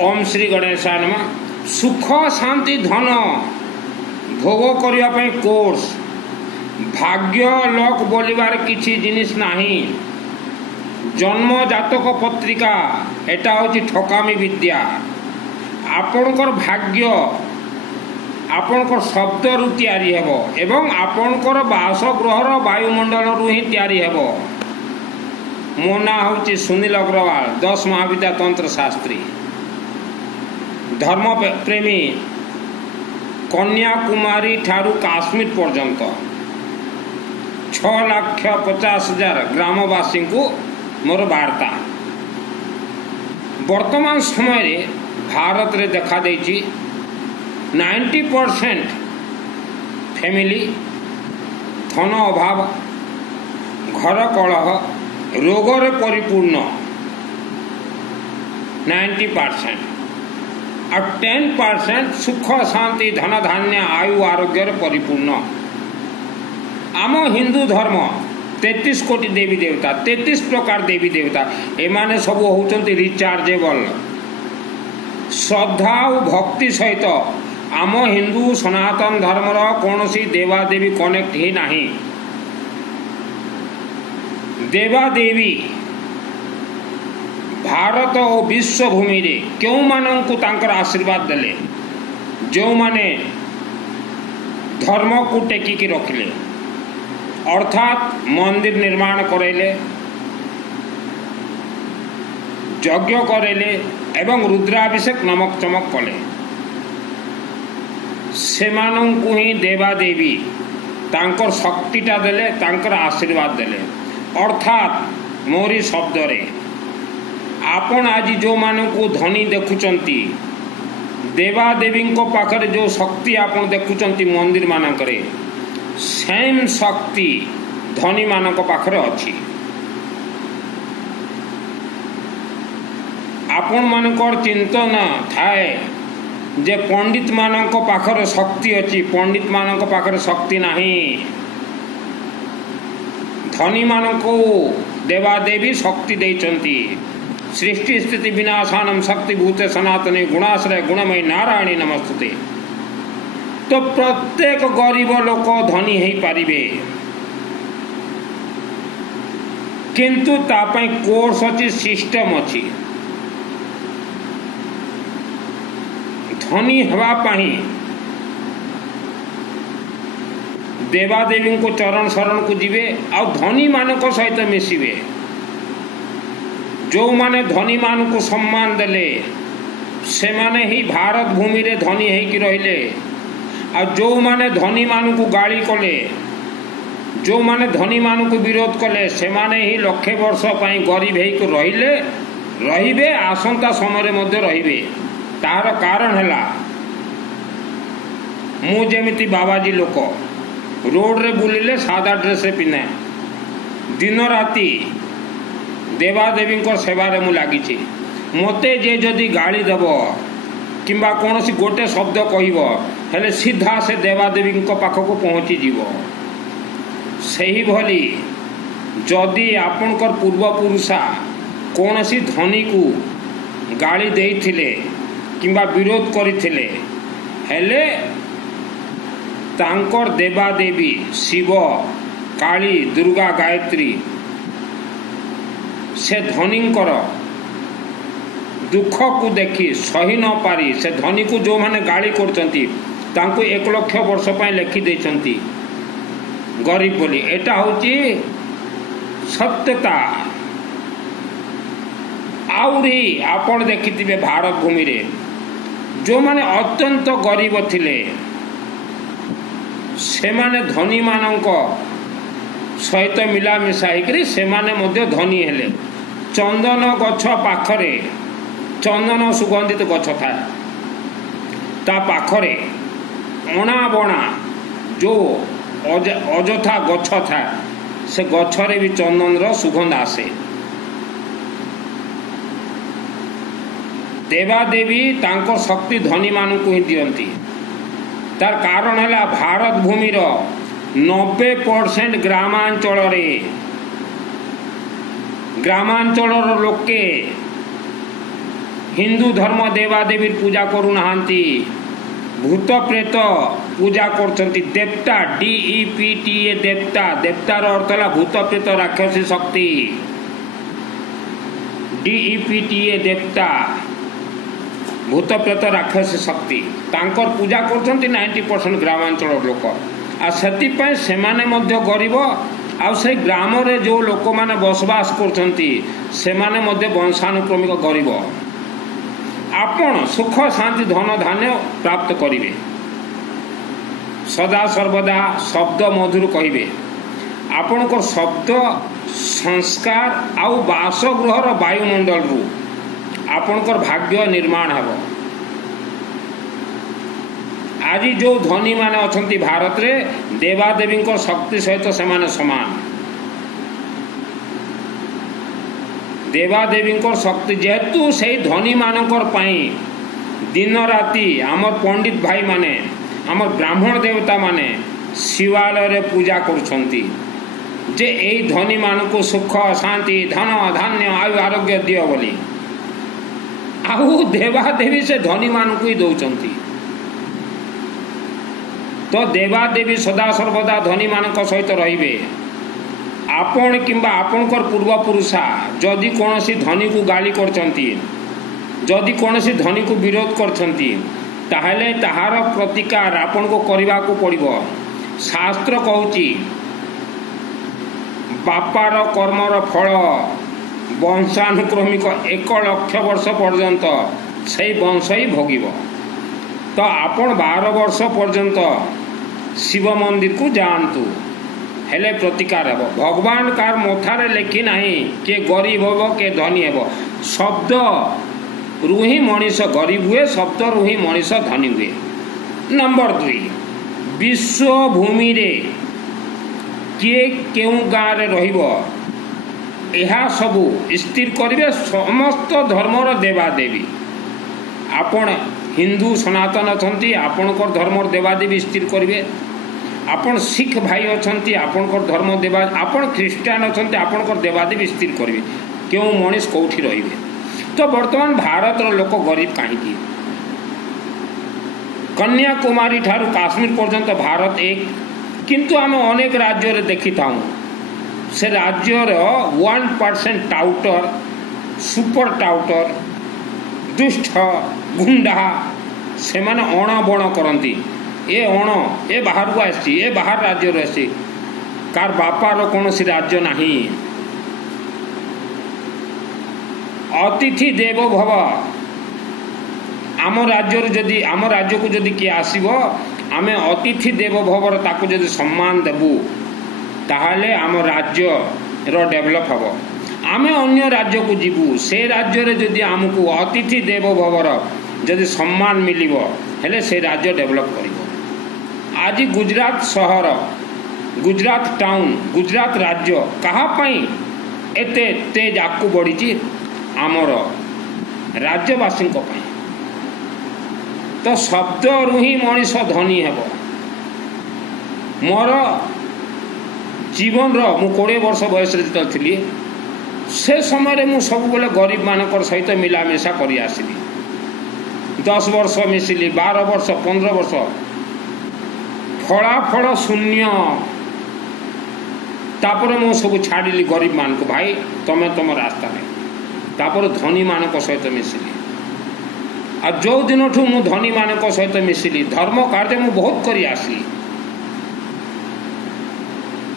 ओम श्री गणेशाय नमः। सुख शांति धन भोग करने कोर्स भाग्य लक बोलिबार किसी जिनिस नहीं। जन्म जातक पत्रिका एटा होची ठकामी विद्या। आपणकर भाग्य आपणकर शब्द रु तैयारी हेबो एवं आपणकर बासगृहर वायुमंडल रु ही तैयारी हेबो। मो ना होची सुनील अग्रवाल, 10 महाविद्या तंत्र शास्त्री, धर्म प्रेमी, कन्याकुमारी ठारू काश्मीर पर्यंत 6,50,000 ग्रामवासी को मोर वार्ता। वर्तमान समय भारत रे देखा देछि 90% फैमिली धन अभाव, घर कलह, रोगरे परिपूर्ण 90%। और 10% सुख शांति धन धान्य आयु आरोग्य परिपूर्ण। आम हिंदू धर्म 33 कोटी देवी देवता, 33 प्रकार देवी देवता, एमाने सब होउचंती रिचार्जेबल। श्रद्धा और भक्ति सहित आम हिंदू सनातन धर्मर कौनसी देवादेवी कनेक्ट ही नहीं। देवादेवी भारत और विश्वभूमि रे क्यों मानंकु तांकर आशीर्वाद देले, जो माने धर्म को टेकिकी रखिले, अर्थात मंदिर निर्माण करेले, यज्ञ करेले एवं रुद्राभिषेक नमक चमक कले, सेमानंकु ही देवादेवी तांकर शक्तिटा देले, तांकर आशीर्वाद देले। अर्थात मोरी शब्द रे आपण आज जो मानकु धनी देखुचंती, देवादेवी पाखरे जो शक्ति आपण देखुचंती मंदिर मानकरे, सेम शक्ति धनी मानक पाखरे अछि। आपण मानकर चिंतन थाए जे पंडित मानक पाखरे शक्ति अछि, पंडित मानक पाखरे शक्ति नहीं। धनी मानक देवादेवी शक्ति देइचंती। सृष्टि स्थिति विनाशानम शक्ति भूते सनातने गुणाश्रय गुणमयी नारायणी नमस्ते। तो प्रत्येक गरीब लोक धनी है पारिबे, किंतु तापाई कोर्स अच्छी सिस्टम अच्छी। धनी हवा पाही देवादेवी को चरण शरण को जीवे आ धनी मानक सहित मिसिबे। जो माने धनी मान को सम्मान देले से माने ही भारत भूमि रे धनी है कि रहिले। आ जो माने धनी मान को गाली कले, जो माने धनी मान को विरोध कले, से माने ही लक्षे वर्ष पाई गरीब है को रहिले, रहिबे, आसंता समय मध्य रहिबे। तार कारण हैला मु जेमिति बाबाजी लोक रोड रे बुलिले सादा ड्रेस पिने, दिन राति देवादेवी सेवारे मु लागिछि। मते जे जदि गाली देव किंबा कौन सी गोटे शब्द कहब हेले सीधा से देवादेवी पाखक पहुँची जीव। सही भली जदि आपणकर पूर्वपुरुषा कौन सी धनी को गाली देइथिले किंबा विरोध करथिले हेले तांकर देवादेवी शिव, काली, दुर्गा, गायत्री से धनींकर दुख को देखी सही न पारी से धनी को जो माने गाली करचंती तांको 1 लाख वर्ष पाई लेखि देचंती गरीब बोली। एटा होची सत्यता। आउरी आपण देखिथिबे भारत भूमि रे जो माने अत्यंत गरीब थिले से माने धनी मानक सहित मिला मिसाई से माने मध्य धनी हेले। चंदन गछ पाखरे चंदन सुगंधित गछ था, ता पाखरे अणा बणा जो अजथा गछ था से गछरे भी चंदन रो सुगंध आसे। देवादेवी तांको शक्ति धनी मानू को ही दियंती। तार कारण है भारत भूमि रो 90% ग्रामांचल ग्रामांचल लोके हिंदू धर्म देवादेवी पूजा करूना, भूत प्रेत पूजा करछंती। देवता DEPTA देवता, देवतार अर्थ है भूत प्रेत राक्षसी शक्ति। DEPTA देवता भूत प्रेत राक्षसी शक्ति तांकर पूजा करछंती 90% ग्रामांचल लोक। आ सेतिपय सेमाने मध्य गरीब आ से ग्राम रे जो लोक माने बसवास करछंती सेमाने मध्य वंशानुक्रमिक गरीब। आपण सुख शांति धन धान्य प्राप्त करिवे, सदा सर्वदा शब्द मधुर कहिबे। आपणकर शब्द संस्कार आउ बासगृहर वायुमंडल रु आपणकर भाग्य निर्माण हेब। आज जो धनी माने अछंती भारत रे देवादेवी शक्ति सहित सेमाने समान। देवादेवी शक्ति जेहेतु से धनी मानकर पाई दिन राति आमर पंडित भाई माने आमर ब्राह्मण देवता माने शिवालय रे पूजा करुछंती जे एई धनी मानक सुख शांति धन धान्य आयु आरोग्य दियो बोली। आउ देवादेवी से धनी मानक ही दौचंती। तो देवादेवी सदा सर्वदा धनी मानक सहित रहिबे। आपण किंबा आपणकर पूर्वपुरुषा जदि कोनोसी धनी को गाली करछंती, जदि कोनोसी धनी को विरोध करछंती ताहले ताहार प्रतिकार आपण को करबा को पड़िबो। शास्त्र कहूची बापार कर्मर फल वंशानुक्रमिक 1 लाख वर्ष पर्यंत से वंश ही भोगिब। तो आपण 12 वर्ष पर्यंत शिव मंदिर को जातु हेले प्रतिकार हेब। भगवान कार मथारे लेखि नाही के गरीब हेब के धनी हेब। शब्द रु ही मनीष गरीब हुए, शब्द रु ही मनीष धनी हुए। नंबर 2 विश्व भूमि रे किए केउ गाँव रे रहिबो एहा सबु स्थिर करिवे समस्त धर्मर देवादेवी। आपण हिंदू सनातन अछंती आपणकर धर्मर देवादेवी स्थिर करिवे। आपण सिख भाई अछंती आपणकर धर्म देवा, आपण ख्रीस्टान अछंती आपणकर देवादेवी स्थिर करिवे। केउ मनीष कोठी रहिवे। तो वर्तमान भारत रो लोक गरीब काहेकि? कन्याकुमारी ठारू काश्मीर पर्यंत भारत एक, किंतु आम अनेक राज्य रे देखि थाउ से राज्यर 1% टाउटर सुपर टाउटर दुष्ट गुंडा से माने अण बण करती। ए अण ए बाहर को आसी ए बाहर राज्य आसी कार बापार कौन सी राज्य नहीं। अतिथि देवो भव। आम राज्य जदि आम राज्य को जदि किए आसीबो आमे अतिथि देवो भवर ताको जदि सम्मान देबू ताहले आम राज्य रो डेवलप हबो। आमे अन्य राज्य को जीवू से राज्य रे जदि आमको अतिथि देवो भवर जदि सम्मान मिलिबो हेले से राज्य डेवलप करिबो। आज गुजरात शहर गुजरात टाउन गुजरात राज्य कहा पाई एते तेज आगू बढ़ी आमर राज्यवासी पाई। तो शब्द रु ही मनीष धनी हेब। मोर जीवन रो मु 20 वर्ष बयस थी से समय मु सब बेले गरीब मानकर सहित मिलामिशा करी आसिली। 10 वर्ष मिसिली 12 वर्ष 15 वर्ष फलाफल शून्य। तापर मु सब छाड़ी गरीब मान को भाई तमें तुम रास्ता में तापर धनी मान सहित मिसिली। आ जो दिन ठू मु धनी मान सहित मिसिली धर्म कार्य मु बहुत करी आसली।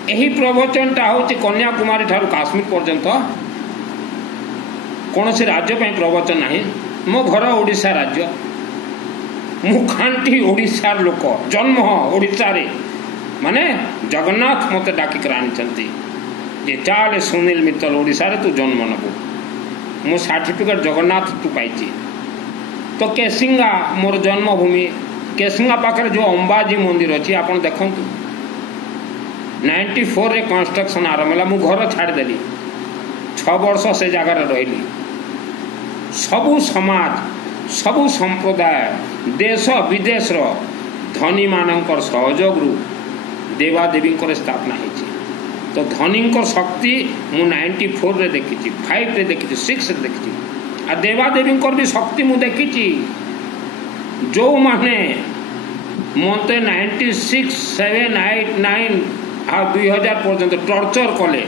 यही प्रवचनटा हूँ कन्याकुमारी ठारू काश्मीर पर्यंत कौन से राज्य पे प्रवचन नहीं। मो घर ओडिशा राज्य मु खांटी ओडिशार लोक जन्म ओडिशा रे माने जगन्नाथ मते डाकी आनी जे चाले सुनील मित्तल ओडिशा रे तू जन्म नबू। मो सर्टिफिकेट जगन्नाथ तू पाई। तो केसिंगा मोर जन्मभूमि केसिंगा पाखे जो अंबाजी मंदिर अच्छी आप देखु 94 रे कंस्ट्रक्शन आरंभ है। मु घर छाड़देली 6 वर्ष से जगार रही। सबु समाज सबु संप्रदाय देश विदेश रो धनी मानकर सहयोग रु देवादेवी स्थापना होती। तो धनी शक्ति मु 94 रे देखी 5 रे देखी 6 रे देखी। आ देवादेवी भी शक्ति मु देखी जो माने मत 96, 7, 8, 9 आ 2000 पर्यंत टर्चर कले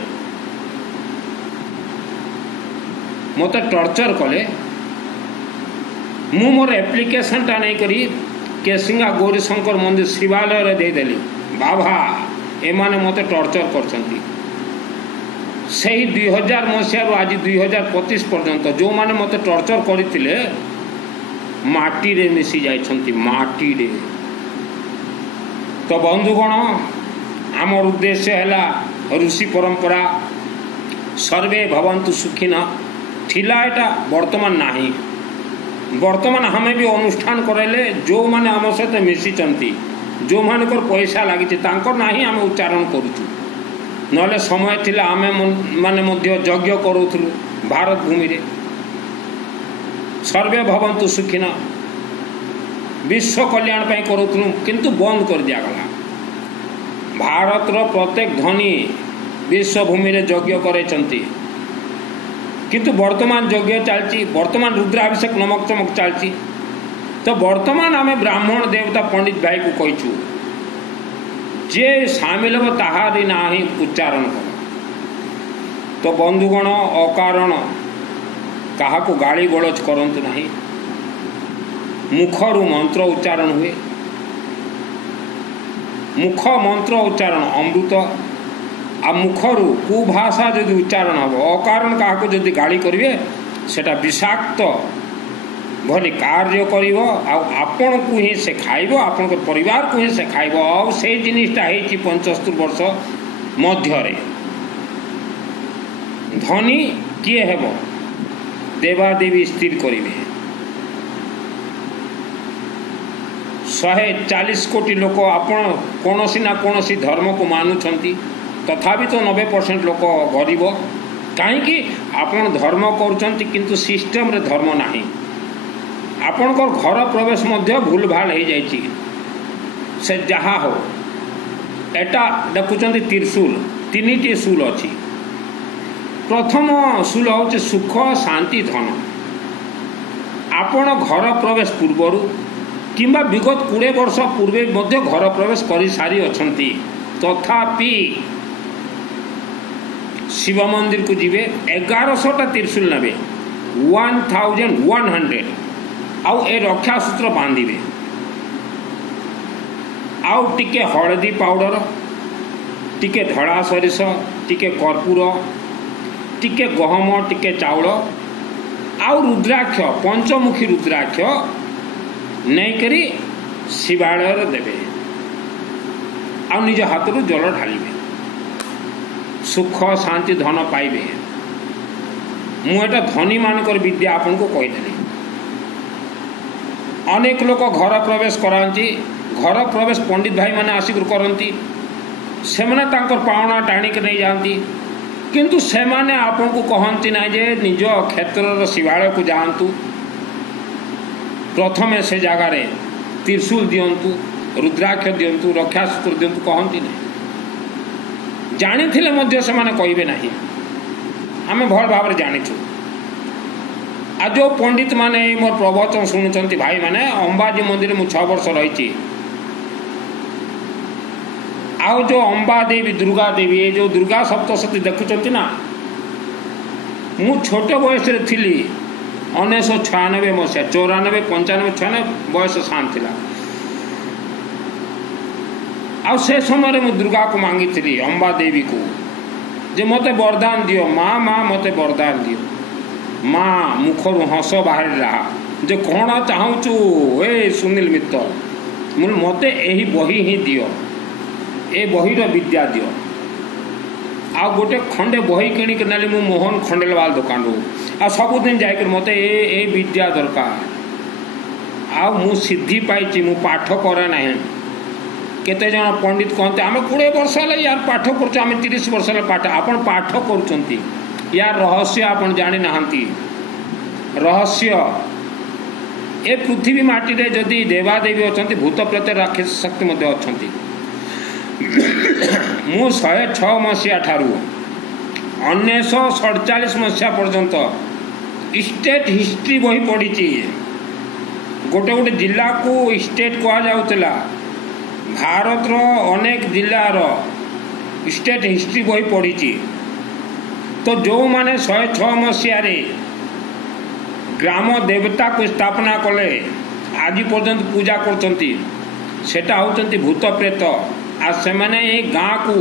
मत टर्चर कले मु मोर एप्लिकेशन टा नहीं करी केसिंगा गौरी शंकर मंदिर शिवालय रे देदेली बाबा एमाने मत टर्चर करछंती से 2000 मसीह आज 2025 पर्यंत जो माने मत टर्चर करथिले माटी रे मिसी जाइछंती माटी रे। तो बंधुगण आमर उद्देश्य है ऋषि परंपरा सर्वे भवन्तु सुखिन थिला एटा वर्तमान नाही वर्तमान हमें भी अनुष्ठान करेले जो माने आम सहित मिशिचंती जो मानकर पैसा लगी नहीं आम उच्चारण करूँ नले समय थिला आमे माने मध्य यज्ञ करूथुलु भारत भूमि रे सर्वे भवन्तु सुखिन विश्व कल्याण पाई करूथुलु किंतु बंद कर दिया गला। भारत रो प्रत्येक धनी विश्व भूमि रे यज्ञ करेचंती किंतु वर्तमान यज्ञ चलती वर्तमान रुद्राभिषेक नमक चमक चलती। तो वर्तमान आमे ब्राह्मण देवता पंडित भाई को कहीचु जे सामिल हो ताहारी ना ही उच्चारण कर। तो बंधुगण अकारण कहा को गाड़ी गलज करंतु नहीं मुखरु मंत्र उच्चारण हुए मुख मंत्र उच्चारण अमृत आ मुखरु कुभाषा जदि उच्चारण हम अकारण क्या जदि गाड़ी करेंगे सेटा विषाक्त भली कार्य कर आपण को ही से खाइब आपण परिवार को ही से खाइब आ से जिनिसटा है 75 वर्ष मध्य धनी किए हेब देवादेवी स्थिर करेंगे 140 कोटी लोक आपण कौनसी ना कौनसी धर्म को मानुछंती तथापि तो 90% लोक गरीब कहीं आपण धर्म करुछंती किंतु सिस्टम रे धर्म नाही आपणकर घर प्रवेश मध्य भूल भाल हो जाइए से जहाँ हो एटा देखुं त्रिशूल 3टी शूल अच्छी प्रथम शूल हूँ सुख शांति धन आपण घर प्रवेश पूर्वर किंबा विगत 20 वर्ष पूर्वे मध्य घर प्रवेश कर सारी अच्छी तथापि शिव मंदिर को जीवे 1100टा त्रिशूल नेबे 1100 आउ ए रक्षा सूत्र बांधिबे आउ टिके हलदी पाउडर टिके धड़ा सरिष टिके कर्पूर टिके गहम टिके चाउल आउ रुद्राक्ष पंचमुखी रुद्राक्ष नहीं करी शिवालय देवे आ निज हाथ रू जल ढालिबे सुख शांति धन पाइबे। मुझे धनी मानकर विद्या आपन को कहीदेली अनेक लोक घर प्रवेश कराती घर प्रवेश पंडित भाई माने आसिक करती से माने तांकर पावना टाणिक नहीं जाती किंतु से माने आपन को कहती ना जे निज क्षेत्र शिवालय को जातु प्रथमे से जगार त्रिशूल दिंतु रुद्राक्ष दिंतु रक्षा सूत्र दिंतु कहती नहीं जानी से माने कहिबे नहीं आमे भल भाव जाचु आ जो पंडित माने मोर प्रवचन शुणुंट भाई माने अंबाजी मंदिर मु 6 वर्ष रही आउ जो अंबा देवी दुर्गा देवी ये जो दुर्गा सप्तशती देखुंट ना मु छोट बयस थी 1996 मसीहा 94 95 96 बयस सान थिला आ से समय मु दुर्गा को मांगी थी अंबा देवी को जे मते वरदान दियो माँ माँ मते वरदान दियो माँ मुखर हस बाहर रहा जे कौन चाहूचु ए सुनील मित्तल मुझे मते यही बही ही दियो ए बहीर विद्या दियो आ गोटे खंडे बही किणिक नाली मु मोहन खंडेलवाल दुकान रू आ सबुदिन जाकर मते ए विद्या दरकार आ मु सिद्धि पाई मु पाठ करे ना केते जन पंडित कहते आम 20 वर्ष यार पाठ कर 30 वर्ष पाठ आपन पाठ कर यार रहस्य आपन जानी नहांती रहस्य ए पृथ्वी माटी रे जदि देवादेवी अच्छा भूत प्रेत राक्षस शक्ति अच्छा मु 106 मसीहा ठारू 1947 मसीहा पर्यंत स्टेट हिस्ट्री बही पढ़ी गोटे गोटे जिला को स्टेट कह जाउतला भारत रो अनेक जिलार स्टेट हिस्ट्री बही पढ़ी तो जो माने 106 मसीह ग्राम देवता को स्थापना कले आज पर्यंत पूजा करचंती सेटा होचंती भूत प्रेत आज से माने गाँ को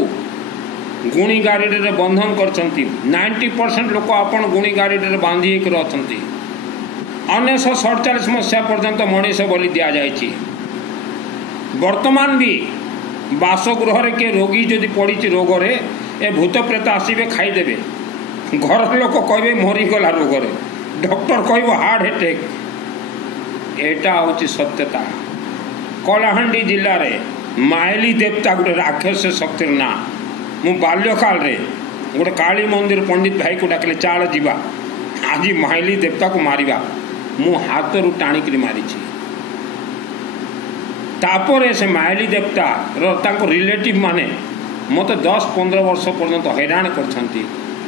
गुणी गाड़ी रे बंधन करचंती 90% लोक अपन गुणी गाड़ी रे बांधी कर अछंती 1947 मसीहा पर्यंत मनीष बलि दिया जायछि। वर्तमान भी बासगृह रे के रोगी जदि पड़ी रोग रे ए भूत प्रेत आसीबे खाईदेबे घर लोक कहबे मरीगला रोग रे डॉक्टर कहब हार्ट अटैक एटा होची सत्यता। कलाहांडी जिले में माइली देवता गोटे राक्षस शक्तिर ना मु बाल्यकाल रे गोटे काली मंदिर पंडित भाई को डाकिले चाल जीवा आज माइली देवता को मारिबा मु हाथ रु टाणिक मारी तापर से माइली देवता रो रिलेटिव माने मत 10-15 वर्ष पर्यंत हैरान करछंती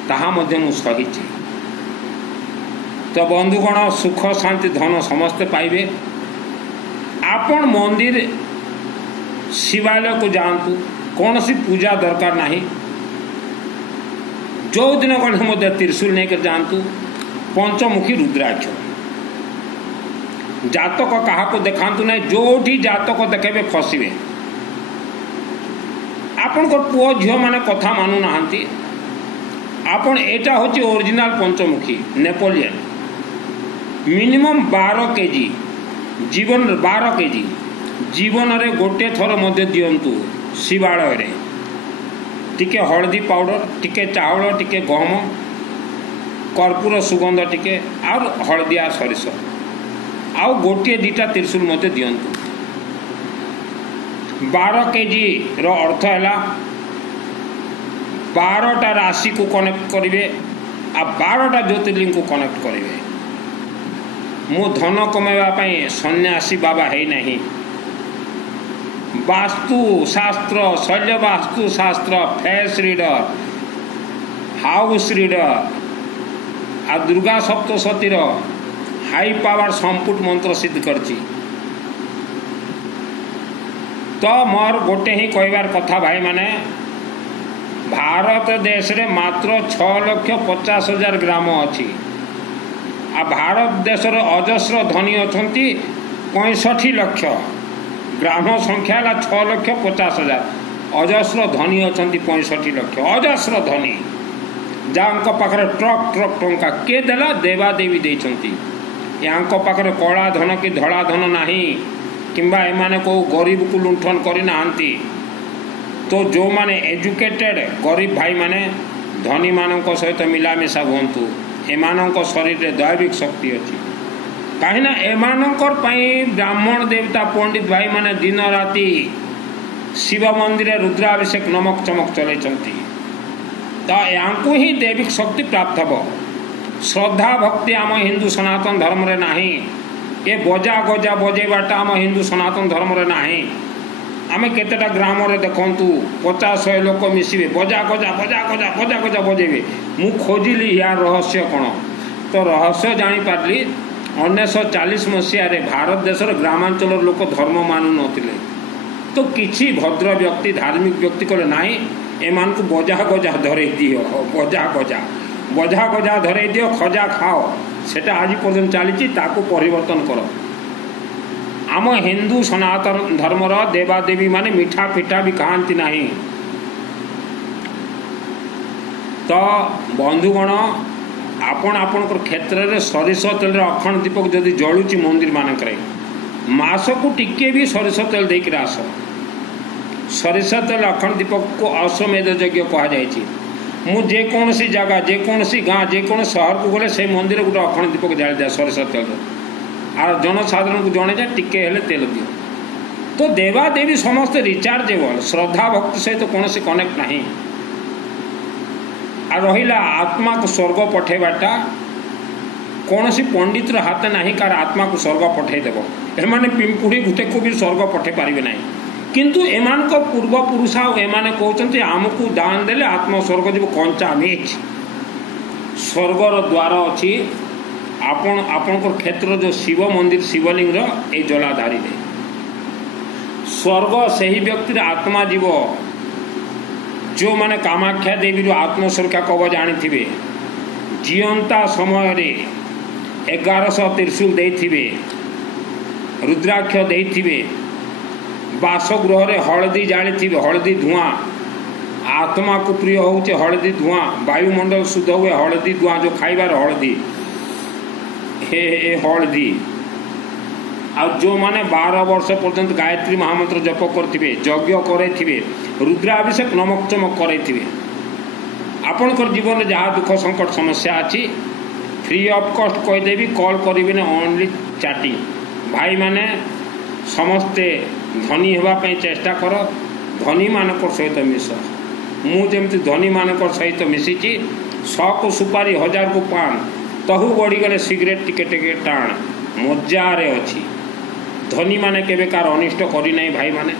ताहा मध्य मु सहिची। तो बंधुगण सुख शांति धन समस्ते पाइबे। आपण मंदिर शिवालय को जातु कौन सी पूजा दरकार नहीं जो दिन गणे मध्य त्रिशूल लेकर जातु पंचमुखी रुद्राक्ष जातक क्या देखातु ना जो जातक देखेबे फसबे आपण को पुओ झील माने कथा मानु नाहंती आपण एटा होची ओरिजिनल पंचमुखी नेपोलियन मिनिमम 12 केजी जीवन 12 केजी जीवन रे गोटे थर मध्य दियंतु शिवालय रे टिके हलदी पाउडर टिके चावल टिके गहम कर्पूर सुगंध टिके और हलदिया सरिष आउ गोटे दीटा त्रिशूल मध्य दियंतु 12 केजी रो अर्थ है 12टा राशि को कनेक्ट करेंगे आ 12टा ज्योतिर्लिंग को कनेक्ट करेंगे। मु धन कमाइवाई सन्यासी बाबा है नहीं वास्तु शास्त्र शल्य वास्तु शास्त्र फेस रीडर हाउस रीडर आ दुर्गा सप्तशतीर हाई पावर संपुट मंत्र सिद्ध करची। तो मोर गोटे ही कहबार कथा भाई माने भारत देश रे मात्र 6,50,000 ग्राम अच्छी आ भारत देश अजस्र धनी अछंती 65 लाख ग्राम संख्या है 6,50,000 अजस्र धनी अछंती 65 लाख अजस्र धनी जहाँ पाखरे ट्रक ट्रक टंका के देला देवादेवी देइछंती यहाँ पाखरे कला धन कि धड़ा धन नहीं किंबा एमाने को गरीब को लुंठन करी नाहंती। तो जो माने एजुकेटेड गरीब भाई माने धनी मानक सहित मिलामिशा हुंतु एमानक शरीर रे दैविक शक्ति अच्छी कहीं एमानकर पई ब्राह्मण देवता पंडित भाई माने दिन राति शिव मंदिर रुद्राभिषेक नमक चमक चले तो यहाँ ही दैविक शक्ति प्राप्त हो। श्रद्धा भक्ति आम हिंदू सनातन धर्म रे नाही ये बजा गजा बजेबाटा आम हिंदू सनातन धर्म रे नाही। आमे केतेटा ग्राम रे देखंतु 50-100 लोक मिसिबे बजा गजा बजा गजा बजा गजा बजेबे मु खोजिली यार रहस्य कौन तो रहस्य जानी पारली 1940 मसीह भारत देशर ग्रामांचल लोक धर्म मानु नथिले तो किछि भद्र व्यक्ति धार्मिक व्यक्ति कले नाही एमान को बजा गजा धरे दियो बजा गजा धरे दियो खजा खाओ सेटा आज पर्यंत चली ताकू परिवर्तन करो। आम हिंदू सनातन धर्मर देवादेवी माने मीठा पिठा भी खाती नहीं। तो बंधुगण आपण आपण क्षेत्र में सरिष तेल अखंड दीपक जदि जलुची मंदिर मानक मास को टिके भी सरिष तेल देकर आस सरिष तेल अखंड दीपक को अश्वमेध यज्ञ कहुई। मु जेकोसी जगह जेकोसी गाँ जेकोसी सहर को गले से मंदिर गोटे अखंड दीपक जाली दिया सरिष तेल आ जनसाधारण को जड़े जा टिके हेले तेल दियो। तो देवादेवी समस्त रिचार्जेबल श्रद्धा भक्ति सहित तो कौन कनेक्ट नहीं आ रहा आत्मा को स्वर्ग पठेबाटा कौन सी पंडितर हाथ नहीं कार आत्मा को स्वर्ग पठेदेव एमाने पिंपुड़ी गुटे को भी स्वर्ग पठे पारे ना किंतु एमान को पूर्व पुरुष एमाने कहते आमको दान देले आत्मा स्वर्ग जीव कंचा मीच स्वर्गर द्वार अच्छी आपणकर क्षेत्र जो शिव मंदिर शिवलिंग ये जलाधारी स्वर्ग से ही व्यक्ति आत्मा जीव जो माने कामाख्या देवी आत्मसुरक्षा कवच आनी जीवंता समय 1100 त्रिशूल देथिबे रुद्राक्ष देथिबे बासगृह रे हलदी जाली हलदी धुआं आत्मा को प्रिय होचे हलदी धुआं वायुमंडल शुद्ध हुए हलदी धुआं जो खाइबार हलदी हे हलदी आ जो माने 12 वर्ष पर्यंत गायत्री महामंत्र जप करथिबे यज्ञ करथिबे रुद्राभिषेक नमक चमक करथिबे आपनकर जीवन में जहाँ दुख संकट समस्या अच्छी फ्री ऑफ कॉस्ट कहीदेवी कॉल करेंगे ओनली चैटिंग भाई माने समस्ते धनी होगापी चेष्टा कर धनी मान सहित मिस मुझे धनी मान सहित मिशिची 100 को सुपारी 1000 को पान तहु बढ़ीगले सिगरेट टिके टिके टाण मजारे अच्छी धनी माने केबे कार अनिष्ट करना भाई माने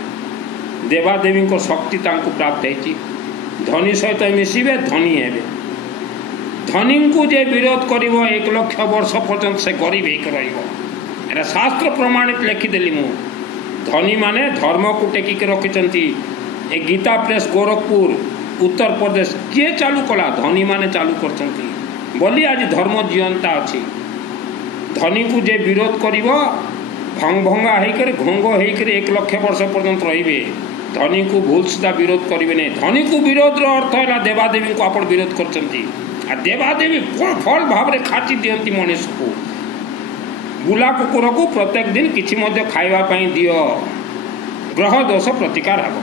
देवादेवी को शक्ति प्राप्त होती धनी सहित मिशिबे धनी हेबे धनी को जे विरोध कर 1 लाख वर्ष पर्यंत से गरीब होकर शास्त्र प्रमाणित लिखिदेली मु धनी माने धर्म को टेकिक रखिंट ए गीता प्रेस गोरखपुर उत्तर प्रदेश किए चालू कला धनी माने चालू कर बोली आज धर्म जीवंता अच्छी धनी को जे विरोध कर भंगा होकर घोंग होकर 1 लाख वर्ष पर्यंत रे धनी को भूल सुधा विरोध करेंगे नहीं धनी को विरोध अर्थ है देवादेवी को आप विरोध कर देवादेवी फल भाव में खाची दियंती मनीष को बुला कुकुर को प्रत्येक दिन किसी खाइबा दियो ग्रह दोष प्रतिकार हम।